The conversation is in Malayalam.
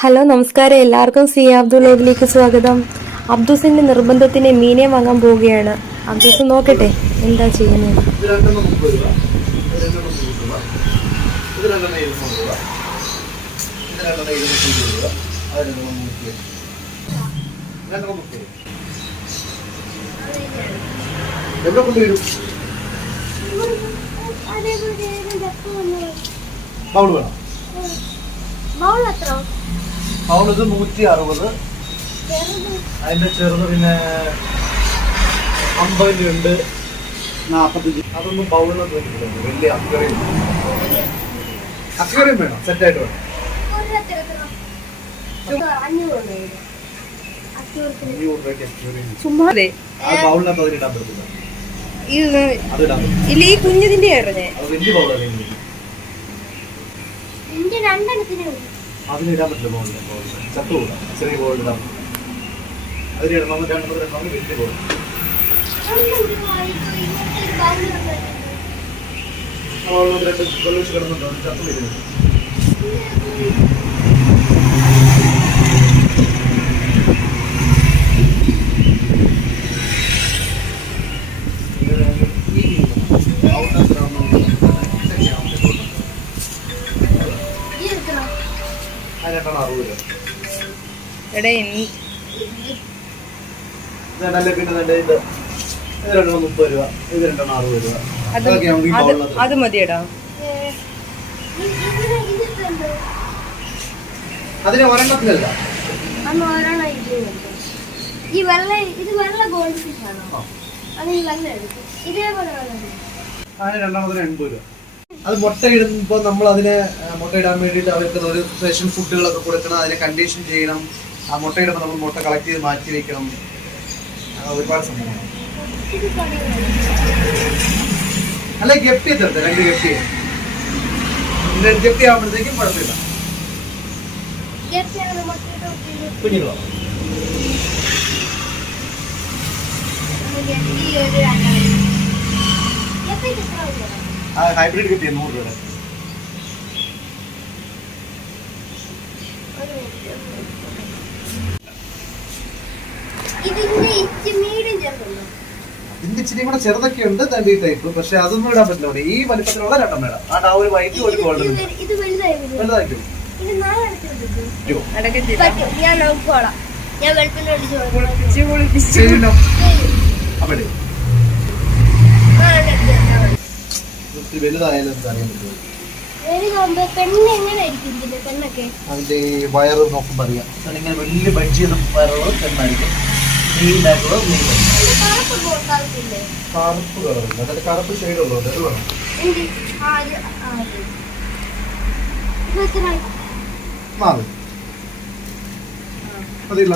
ഹലോ നമസ്കാരം. എല്ലാവർക്കും സി അബ്ദുൾ ലോഗിലേക്ക് സ്വാഗതം. അബ്ദുസിന്റെ നിർബന്ധത്തിന് മീനെ വാങ്ങാൻ പോവുകയാണ്. അബ്ദുസ് നോക്കട്ടെ എന്താ ചെയ്യുന്നത്? എവിടെ കൊണ്ടുവരും? ബൗൾ വേണം. ബൗൾ ഇത് നൂറ്റി അറുപത് അതിന്റെ ചെറുത് പിന്നെ അമ്പത് ഉണ്ട് നാൽപ്പത്തഞ്ച് അതൊന്നും ബൗളിനകത്ത് വെച്ചിട്ടുണ്ട് വലിയ അക്വറിയം അക്വറിയം വേണം. സെറ്റായിട്ട് വേണം. ഇല്ല ഈ കുഞ്ഞതിന്റെ ബൗളല്ലേ അതിലിടാൻ പറ്റില്ല ബൗളിൽ ബൗളിൽ ചത്തുകൂടാ ചെറിയ ബൗളിൽ ഇടാൻ പറ്റില്ല. അതിലിടണം രണ്ടെണ്ണം രണ്ടെണ്ണം വലിയ ബോൾ ബൗളിൽ രണ്ട് വെള്ളം വെച്ച് കിടന്നുണ്ടോ? ചത്തു വരുന്നത് അതിനെട്ടാണ് അറുപത് രൂപ എടേ ഇതല്ലേ പിന്നെ ഇതിന്റെ ഇത്. ഇത് രണ്ടെണ്ണം മുപ്പത് രൂപ. ഇത് രണ്ടെണ്ണം അറുപത് രൂപ. അത് അതൊക്കെ നമുക്ക് ഈ ബൗളിനകത്ത് അത് മതിയടാ. അതിന് ഒരെണ്ണത്തിലല്ല. ഈ വെള്ള ഇത് വെള്ള ഗോൾഡ് ഫിഷ് ആണോ. അത് ഈ വെള്ള എടുക്കും. ഇതേപോലെ വെള്ള അതിന് രണ്ടാമതിന് എൺപത് രൂപ. അത് മുട്ട ഇടുമ്പോൾ നമ്മൾ അതിനെ ആ, മുട്ട ഇടാൻ വേണ്ടിയിട്ട് അവർക്ക് ഒരു സ്പെഷ്യൽ ഫുഡുകളൊക്കെ കൊടുക്കണം അതിനെ കണ്ടീഷൻ ചെയ്യണം. ആ മുട്ട ഇടുമ്പോൾ നമ്മൾ മുട്ട കളക്ട് ചെയ്ത് മാറ്റി വെക്കണം. ഒരുപാട് സംഭവമാണ്. അല്ല ഗപ്പി തരട്ടെ രണ്ട് ഗപ്പി. ഗപ്പി ആവുമ്പോഴത്തേക്കും കുഴപ്പമില്ല. നമ്മൾ ഗപ്പി ഒരു ആ ഹൈബ്രിഡ് കിട്ടിയ നൂറ് രൂപ. ഇതിന്റെ ഇച്ചിരി കൂടെ ചെറുതൊക്കെ ഉണ്ട് തന്റെ ഈ ടൈപ്പ് പക്ഷെ അതൊന്നും ഇടാൻ പറ്റില്ല. ഈ വലിപ്പത്തിലുള്ള രണ്ടം വേണം ആ ഒരു വൈറ്റ് ഒരു ഗോൾഡ് ഗോൾഡൻ ഇത് ഇത് വലുതായി വരും. വലുതായിരിക്കും ഞാൻ നോക്കോളാം ഞാൻ വെളുപ്പിന് ഒത്തിരി വലുതായാലും നമുക്ക് അറിയാൻ പറ്റുമോ? അതിന്റെ ഈ വയറ് നോക്കുമ്പോൾ അറിയാം. ഇങ്ങനെ വലിയ ബഡ് വയറുള്ളത് പെണ്ണായിരിക്കും. ബാക്കുകൾ നീല ഇത് കറുപ്പ് കളറില്ല. അതായത് കറുപ്പ് ഷെയ്ഡ് ഉള്ളത് അത് വേണം. ഇത് അതില്ല.